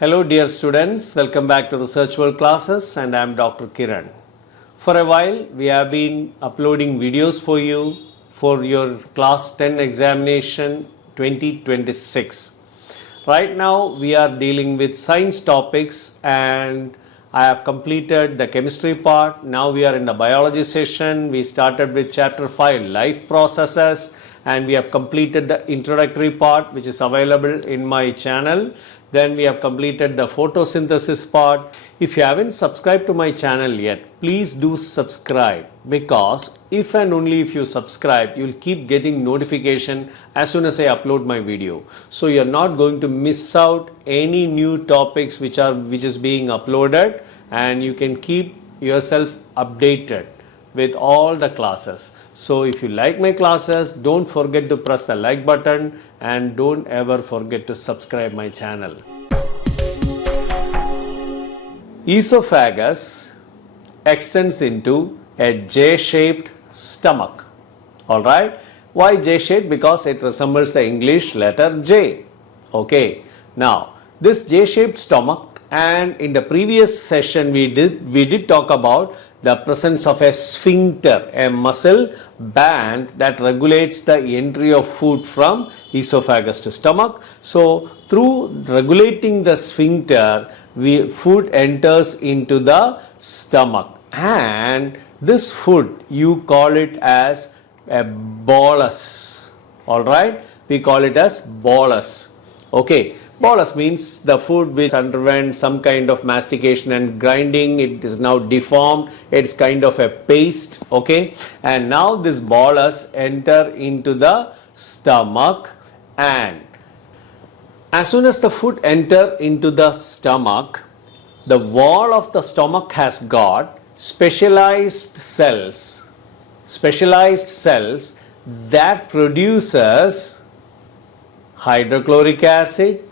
Hello dear students, welcome back to Research World classes and I am Dr. Kiran. For a while we have been uploading videos for you for your class 10 examination 2026. Right now we are dealing with science topics and I have completed the chemistry part. Now we are in the biology session. We started with chapter 5 life processes and we have completed the introductory part which is available in my channel. Then we have completed the photosynthesis part. If you haven't subscribed to my channel yet, please do subscribe, because if and only if you subscribe, you'll keep getting notification as soon as I upload my video. So you're not going to miss out any new topics which is being uploaded, and you can keep yourself updated with all the classes. So if you like my classes, don't forget to press the like button and don't ever forget to subscribe my channel. Esophagus extends into a J-shaped stomach. Alright, why J-shaped? Because it resembles the English letter J. Okay, now this J-shaped stomach, and in the previous session we did talk about the presence of a sphincter, a muscle band that regulates the entry of food from esophagus to stomach. So through regulating the sphincter, food enters into the stomach, and this food you call it as a bolus. Alright, we call it as bolus. Okay, bolus means the food which underwent some kind of mastication and grinding. It is now deformed, it's kind of a paste. Okay, and now this bolus enter into the stomach, and as soon as the food enter into the stomach, the wall of the stomach has got specialized cells that produces hydrochloric acid,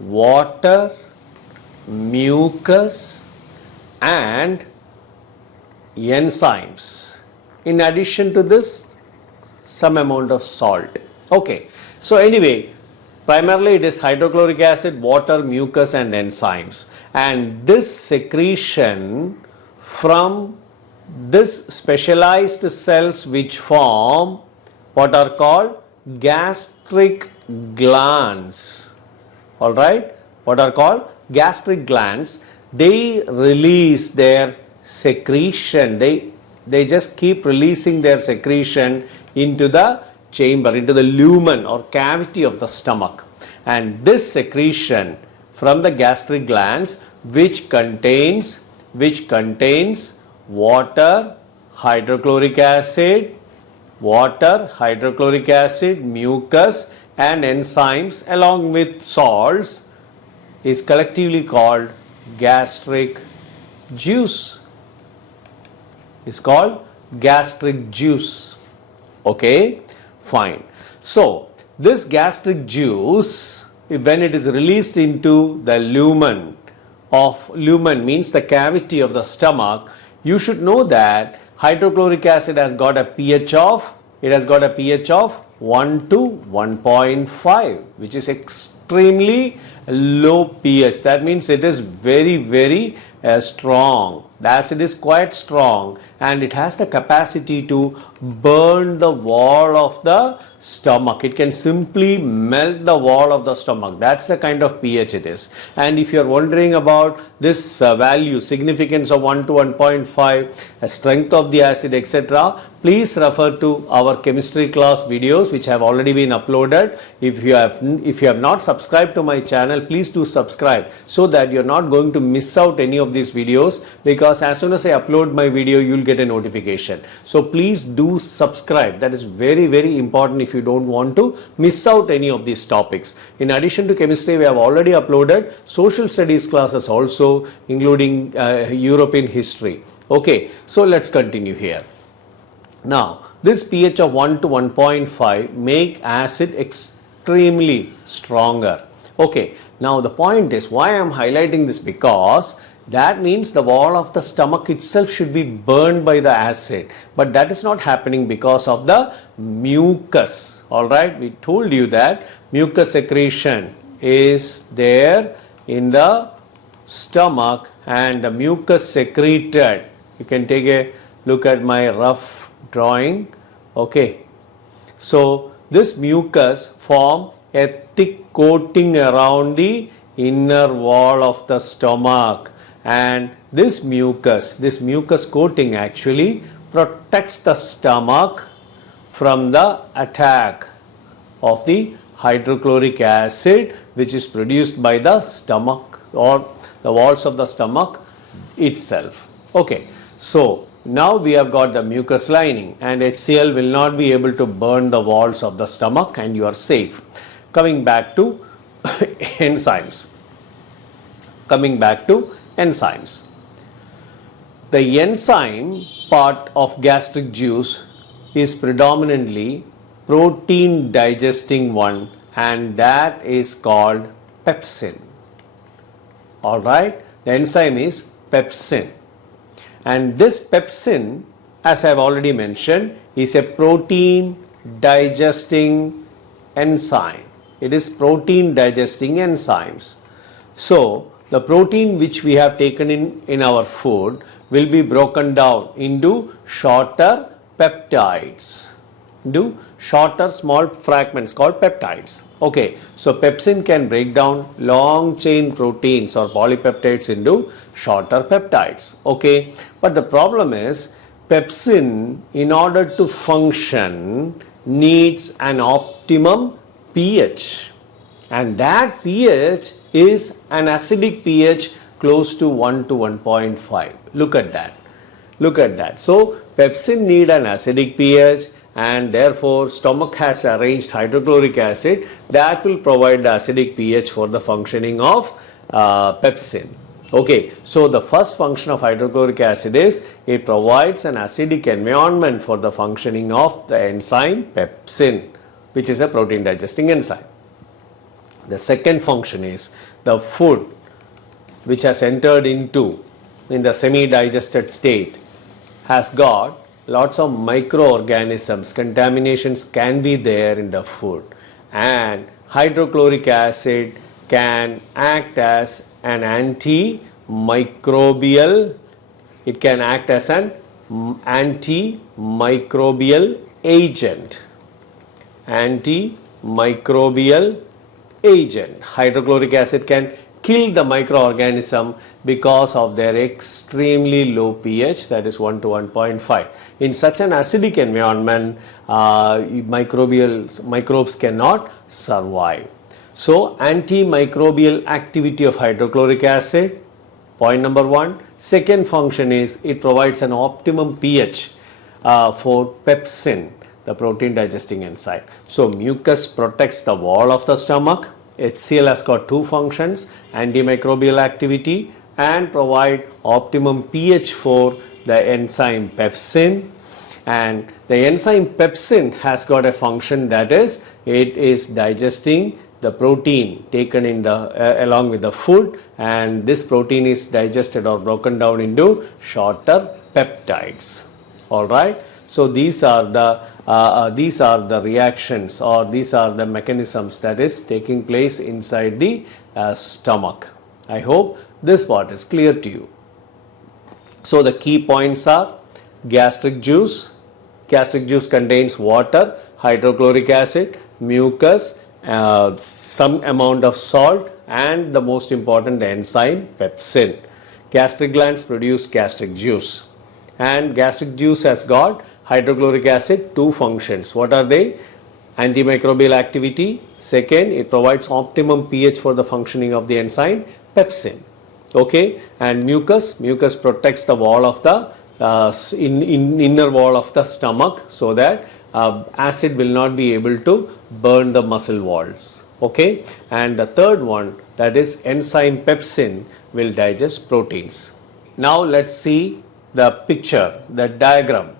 water, mucus and enzymes. In addition to this, some amount of salt. Okay, so anyway, primarily it is hydrochloric acid, water, mucus and enzymes, and this secretion from this specialized cells which form what are called gastric glands. Alright, what are called gastric glands, they release their secretion, they just keep releasing their secretion into the chamber, into the lumen or cavity of the stomach, and this secretion from the gastric glands which contains water, hydrochloric acid, mucus and enzymes along with salts is collectively called gastric juice. It's called gastric juice. Okay, fine. So this gastric juice, when it is released into the lumen means the cavity of the stomach, you should know that hydrochloric acid has got a pH of 1 to 1.5, which is extremely low pH. That means it is very strong. The acid is quite strong and it has the capacity to burn the wall of the stomach. It can simply melt the wall of the stomach. That's the kind of pH it is. And if you are wondering about this value, significance of 1 to 1.5, strength of the acid, etc., please refer to our chemistry class videos which have already been uploaded. If you have not subscribed to my channel, please do subscribe so that you're not going to miss out any of these videos, because as soon as I upload my video, you'll get a notification. So please do subscribe. That is very important if you don't want to miss out any of these topics. In addition to chemistry, we have already uploaded social studies classes also, including European history. Okay, so let's continue here. Now, this pH of 1 to 1.5 make acid extremely stronger. Okay, now the point is why I am highlighting this, because that means the wall of the stomach itself should be burned by the acid, but that is not happening because of the mucus. Alright, we told you that mucus secretion is there in the stomach and the mucus secreted. You can take a look at my rough drawing. Okay, so this mucus form a thick coating around the inner wall of the stomach, and this mucus coating actually protects the stomach from the attack of the hydrochloric acid which is produced by the stomach or the walls of the stomach itself. Okay, so now we have got the mucus lining, and HCl will not be able to burn the walls of the stomach, and you are safe. Coming back to enzymes. The enzyme part of gastric juice is predominantly protein digesting one, and that is called pepsin. Alright, the enzyme is pepsin, and this pepsin, as I have already mentioned, is a protein digesting enzyme. It is protein digesting enzymes. So the protein which we have taken in our food will be broken down into shorter peptides, into shorter small fragments called peptides. Okay, so pepsin can break down long chain proteins or polypeptides into shorter peptides. Okay, but the problem is pepsin, in order to function, needs an optimum pH, and that pH is an acidic pH close to 1 to 1.5. Look at that. So pepsin need an acidic pH, and therefore stomach has arranged hydrochloric acid that will provide the acidic pH for the functioning of pepsin. Okay, so the first function of hydrochloric acid is it provides an acidic environment for the functioning of the enzyme pepsin, which is a protein digesting enzyme. The second function is the food which has entered in the semi-digested state has got lots of microorganisms. Contaminations can be there in the food, and hydrochloric acid can act as an antimicrobial. It can act as an antimicrobial agent. Hydrochloric acid can kill the microorganism because of their extremely low pH, that is 1 to 1.5. In such an acidic environment, microbes cannot survive. So antimicrobial activity of hydrochloric acid, point number 1. Second function is it provides an optimum pH for pepsin, the protein digesting enzyme. So mucus protects the wall of the stomach. HCl has got two functions: antimicrobial activity and provide optimum pH for the enzyme pepsin. And the enzyme pepsin has got a function, that is it is digesting the protein taken in the along with the food, and this protein is digested or broken down into shorter peptides. All right, so these are the reactions, or these are the mechanisms that is taking place inside the stomach. I hope this part is clear to you. So the key points are: gastric juice. Gastric juice contains water, hydrochloric acid, mucus, some amount of salt, and the most important, the enzyme pepsin. Gastric glands produce gastric juice, and gastric juice has got hydrochloric acid, two functions. What are they? Antimicrobial activity. Second, it provides optimum pH for the functioning of the enzyme pepsin. Okay, and mucus protects the wall of the inner wall of the stomach, so that acid will not be able to burn the muscle walls. Okay, and the third one, that is enzyme pepsin, will digest proteins. Now let's see the picture, the diagram,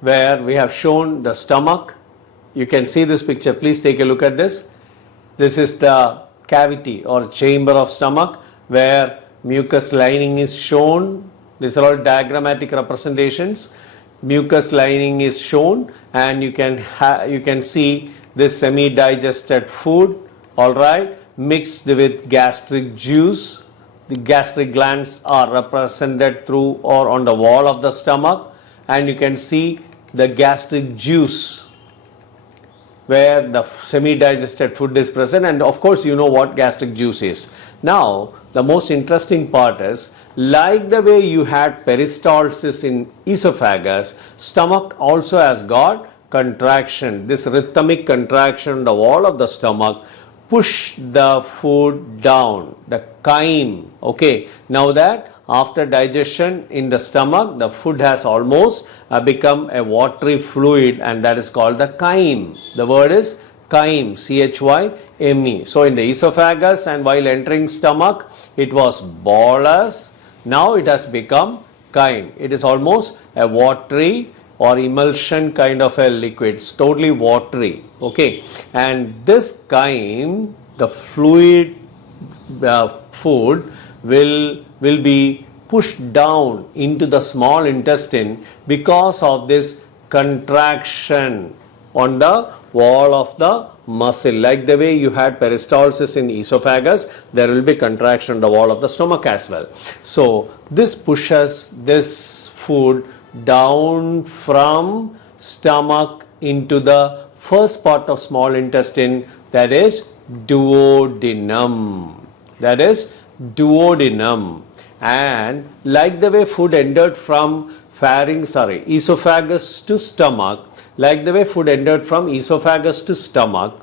where we have shown the stomach. You can see this picture. Please take a look at this. This is the cavity or chamber of stomach where mucus lining is shown. These are all diagrammatic representations. Mucus lining is shown, and you can see this semi-digested food. All right, mixed with gastric juice. The gastric glands are represented through or on the wall of the stomach, and you can see the gastric juice where the semi-digested food is present, and of course you know what gastric juice is. Now the most interesting part is, like the way you had peristalsis in esophagus, stomach also has got contraction. This rhythmic contraction on the wall of the stomach push the food down, the chyme. Okay, now that after digestion in the stomach, the food has almost become a watery fluid, and that is called the chyme. The word is chyme, chyme. So in the esophagus and while entering stomach, it was bolus. Now it has become chyme. It is almost a watery or emulsion kind of a liquid. It's totally watery. Okay, and this chyme, the fluid food will be pushed down into the small intestine because of this contraction on the wall of the muscle. Like the way you had peristalsis in esophagus, there will be contraction on the wall of the stomach as well. So this pushes this food down from stomach into the first part of small intestine, that is duodenum. That is duodenum. And like the way food entered from esophagus to stomach, like the way food entered from esophagus to stomach,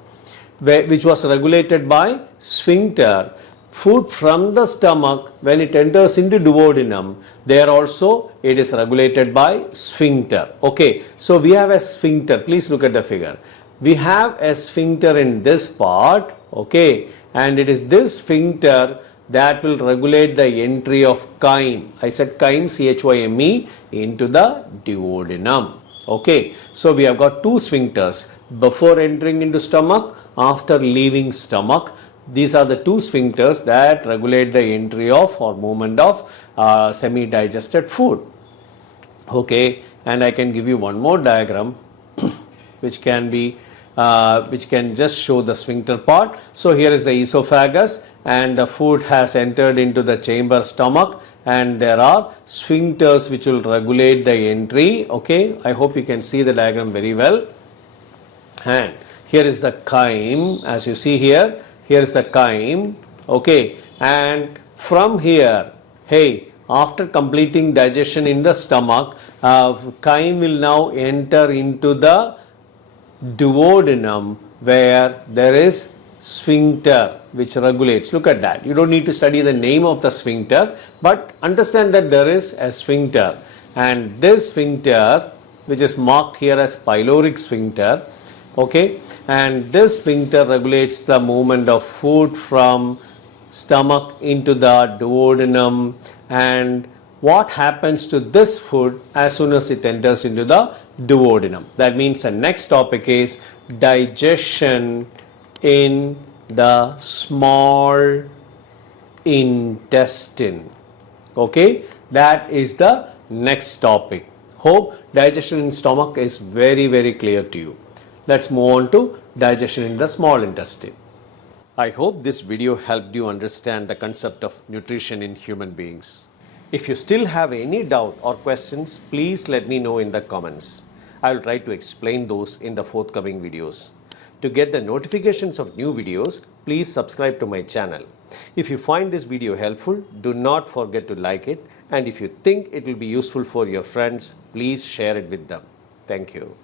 which was regulated by sphincter, food from the stomach, when it enters into duodenum, there also it is regulated by sphincter. Okay, so we have a sphincter. Please look at the figure. We have a sphincter in this part. Okay, and it is this sphincter that will regulate the entry of chyme. I said chyme, chyme, into the duodenum. Okay, so we have got two sphincters before entering into stomach, after leaving stomach. These are the two sphincters that regulate the entry of or movement of semi-digested food. Okay, and I can give you one more diagram which can just show the sphincter part. So here is the esophagus, and the food has entered into the chamber stomach, and there are sphincters which will regulate the entry. Okay, I hope you can see the diagram very well. And here is the chyme, as you see here. Here is the chyme. Okay, and from here, hey, after completing digestion in the stomach, chyme will now enter into the duodenum, where there is sphincter which regulates. Look at that. You don't need to study the name of the sphincter, but understand that there is a sphincter, and this sphincter, which is marked here as pyloric sphincter, okay, and this sphincter regulates the movement of food from stomach into the duodenum. And what happens to this food as soon as it enters into the duodenum? That means the next topic is digestion in the small intestine. Okay, that is the next topic. Hope digestion in stomach is very, very clear to you. Let's move on to digestion in the small intestine. I hope this video helped you understand the concept of nutrition in human beings. If you still have any doubt or questions, please let me know in the comments. I will try to explain those in the forthcoming videos. To get the notifications of new videos, please subscribe to my channel. If you find this video helpful, do not forget to like it, and if you think it will be useful for your friends, please share it with them. Thank you.